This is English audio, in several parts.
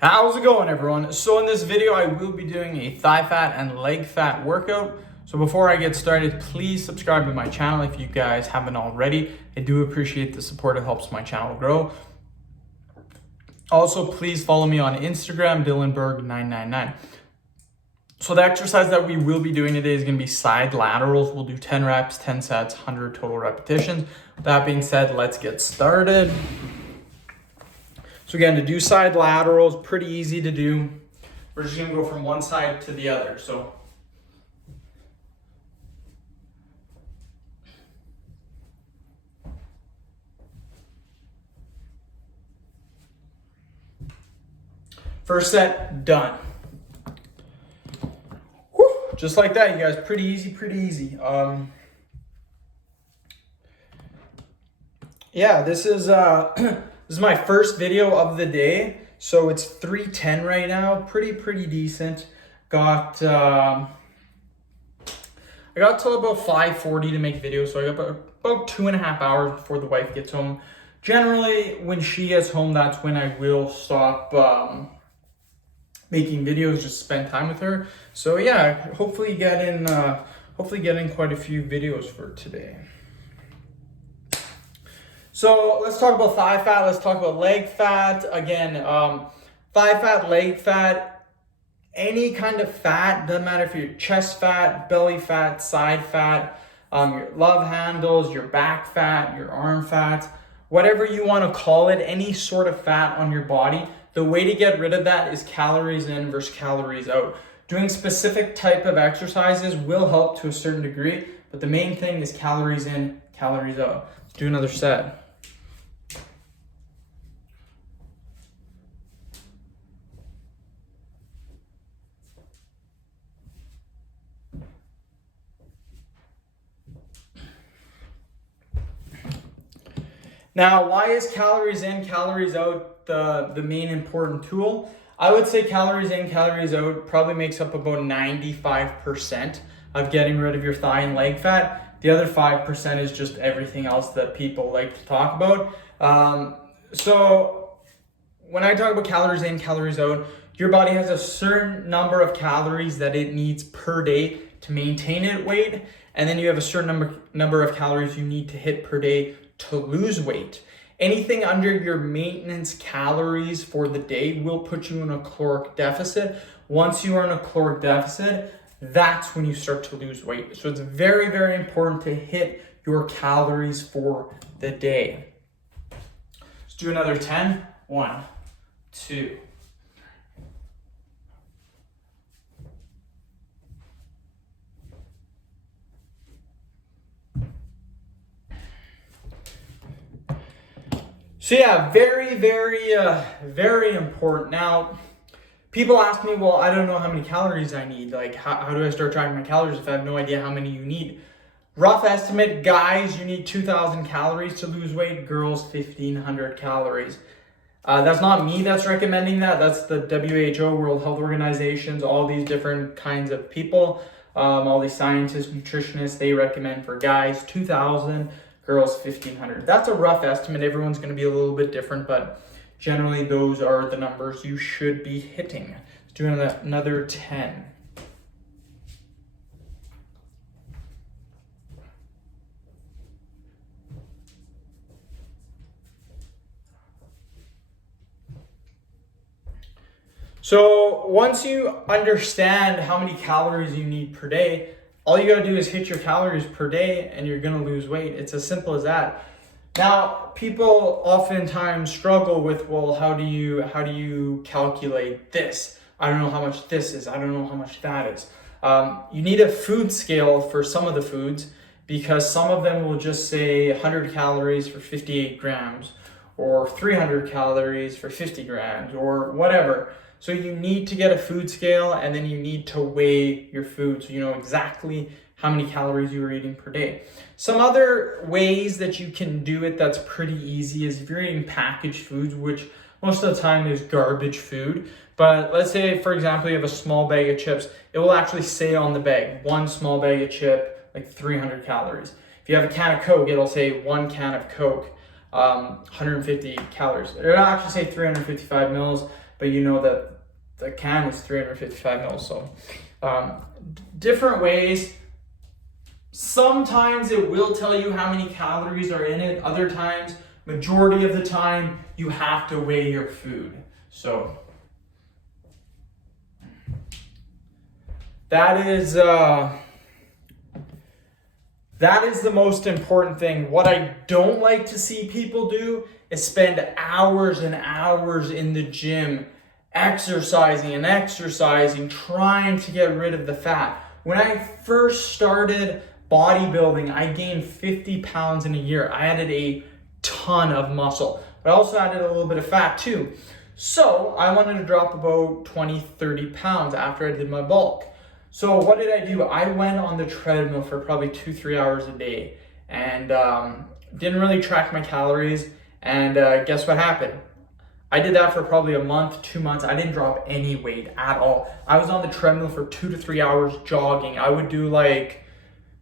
How's it going, everyone? So in this video, I will be doing a thigh fat and leg fat workout. So before I get started, please subscribe to my channel if you guys haven't already. I do appreciate the support. It helps my channel grow. Also, please follow me on Instagram, Dylanberg999. So the exercise that we will be doing today is going to be side laterals. We'll do 10 reps, 10 sets, 100 total repetitions. With that being said, let's get started. So again, to do side laterals, pretty easy to do. We're just gonna go from one side to the other. So first set, done. Whew, just like that, you guys, pretty easy, pretty easy. Yeah, this is this is my first video of the day, so it's 3:10 right now. Pretty decent. I got till about 5:40 to make videos, so I got about 2.5 hours before the wife gets home. Generally, when she gets home, that's when I will stop making videos, just spend time with her. So yeah, hopefully get in quite a few videos for today. So let's talk about thigh fat. Let's talk about leg fat. Again, thigh fat, leg fat, any kind of fat, doesn't matter if you're chest fat, belly fat, side fat, your love handles, your back fat, your arm fat, whatever you want to call it, any sort of fat on your body. The way to get rid of that is calories in versus calories out. Doing specific type of exercises will help to a certain degree, but the main thing is calories in, calories out. Let's do another set. Now, why is calories in, calories out the main important tool? I would say calories in, calories out probably makes up about 95% of getting rid of your thigh and leg fat. The other 5% is just everything else that people like to talk about. So when I talk about calories in, calories out, your body has a certain number of calories that it needs per day to maintain its weight. And then you have a certain number of calories you need to hit per day to lose weight. Anything under your maintenance calories for the day will put you in a caloric deficit. Once you are in a caloric deficit, that's when you start to lose weight. So it's very important to hit your calories for the day. Let's do another 10. 1, 2. So yeah, very important. Now, people ask me, well, I don't know how many calories I need. Like, how do I start tracking my calories if I have no idea how many you need? Rough estimate, guys, you need 2,000 calories to lose weight. Girls, 1,500 calories. That's not me that's recommending that. That's the WHO, World Health Organizations, all these different kinds of people, all these scientists, nutritionists, they recommend for guys 2,000, girls 1,500. That's a rough estimate. Everyone's going to be a little bit different, but generally those are the numbers you should be hitting. Let's do another 10. So once you understand how many calories you need per day, all you gotta do is hit your calories per day and you're gonna lose weight. It's as simple as that. Now, people oftentimes struggle with, well, how do you calculate this? I don't know how much this is. I don't know how much that is. You need a food scale for some of the foods because some of them will just say 100 calories for 58 grams or 300 calories for 50 grams or whatever. So you need to get a food scale and then you need to weigh your food so you know exactly how many calories you are eating per day. Some other ways that you can do it that's pretty easy is if you're eating packaged foods, which most of the time is garbage food. But let's say, for example, you have a small bag of chips. It will actually say on the bag, one small bag of chip, like 300 calories. If you have a can of Coke, it'll say one can of Coke, 150 calories. It'll actually say 355 mils. but you know that the can is 355 mils. So different ways. Sometimes it will tell you how many calories are in it. Other times, majority of the time, you have to weigh your food. So that is the most important thing. What I don't like to see people do is spend hours and hours in the gym exercising and exercising, trying to get rid of the fat. When I first started bodybuilding, I gained 50 pounds in a year. I added a ton of muscle, but I also added a little bit of fat too. So I wanted to drop about 20, 30 pounds after I did my bulk. So what did I do? I went on the treadmill for probably 2-3 hours a day and didn't really track my calories. And guess what happened? I did that for probably a month, 2 months. I didn't drop any weight at all. I was on the treadmill for 2 to 3 hours jogging. I would do like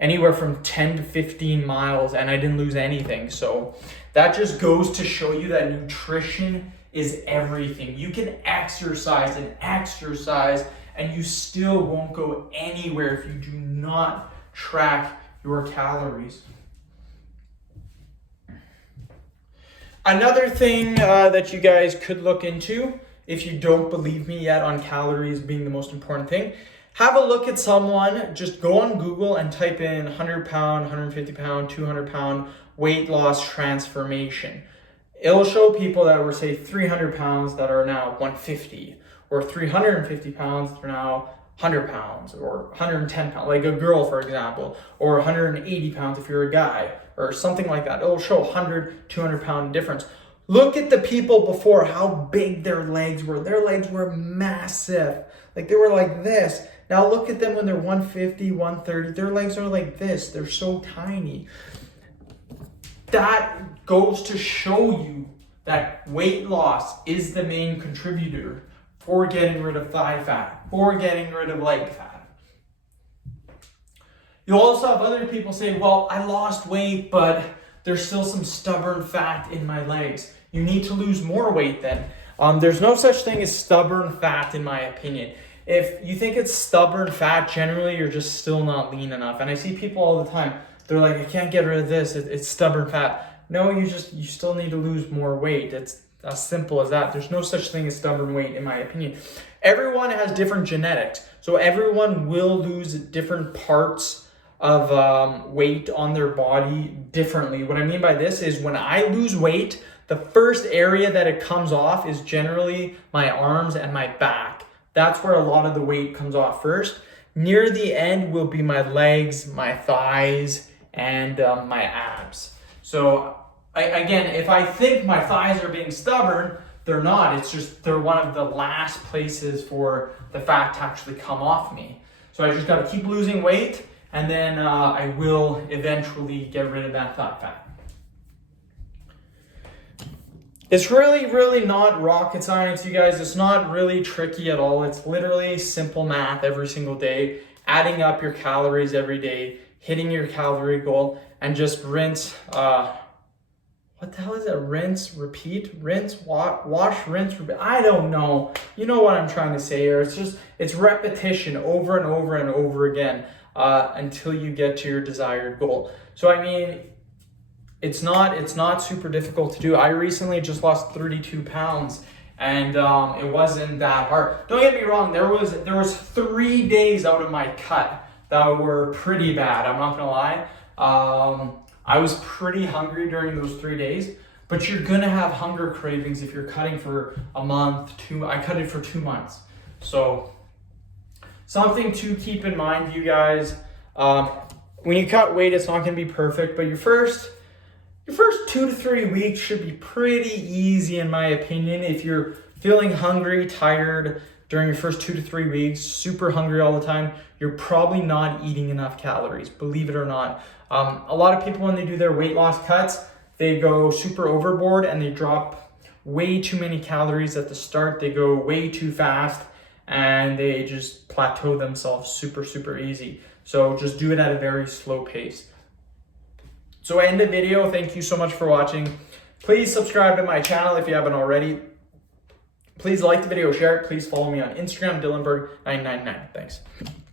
anywhere from 10 to 15 miles and I didn't lose anything. So that just goes to show you that nutrition is everything. You can exercise and you still won't go anywhere if you do not track your calories. Another thing that you guys could look into, if you don't believe me yet on calories being the most important thing, have a look at someone, just go on Google and type in 100 pound, 150 pound, 200 pound weight loss transformation. It'll show people that were, say, 300 pounds that are now 150, or 350 pounds that are now 100 pounds, or 110 pounds, like a girl, for example, or 180 pounds if you're a guy, or something like that. It'll show 100, 200 pound difference. Look at the people before, how big their legs were. Their legs were massive. Like they were like this. Now look at them when they're 150, 130. Their legs are like this. They're so tiny. That goes to show you that weight loss is the main contributor for getting rid of thigh fat, for getting rid of leg fat. You'll also have other people say, well, I lost weight, but there's still some stubborn fat in my legs. You need to lose more weight then. There's no such thing as stubborn fat in my opinion. If you think it's stubborn fat, generally you're just still not lean enough. And I see people all the time, they're like, I can't get rid of this, it's stubborn fat. No, you still need to lose more weight. It's as simple as that. There's no such thing as stubborn weight in my opinion. Everyone has different genetics. So everyone will lose different parts of weight on their body differently. What I mean by this is when I lose weight, the first area that it comes off is generally my arms and my back. That's where a lot of the weight comes off first. Near the end will be my legs, my thighs, and my abs. So again, if I think my thighs are being stubborn, they're not. It's just they're one of the last places for the fat to actually come off me. So I just got to keep losing weight, and then I will eventually get rid of that thigh fat. It's really, really not rocket science, you guys. It's not really tricky at all. It's literally simple math every single day, adding up your calories every day, hitting your calorie goal, and just rinse. What the hell is it? Rinse, repeat, rinse, wash, rinse, repeat. I don't know. You know what I'm trying to say here. It's repetition over and over and over again until you get to your desired goal. So I mean, it's not super difficult to do. I recently just lost 32 pounds and it wasn't that hard. Don't get me wrong, there was 3 days out of my cut that were pretty bad, I'm not gonna lie. I was pretty hungry during those 3 days, but you're gonna have hunger cravings if you're cutting for a month, I cut it for 2 months. So something to keep in mind, you guys. When you cut weight, it's not gonna be perfect, but your first 2 to 3 weeks should be pretty easy in my opinion. If you're feeling hungry, tired during your first 2 to 3 weeks, super hungry all the time, you're probably not eating enough calories, believe it or not. A lot of people, when they do their weight loss cuts, they go super overboard and they drop way too many calories at the start. They go way too fast and they just plateau themselves super, super easy. So just do it at a very slow pace. So I end the video. Thank you so much for watching. Please subscribe to my channel if you haven't already. Please like the video, share it. Please follow me on Instagram, Dylanberg999. Thanks.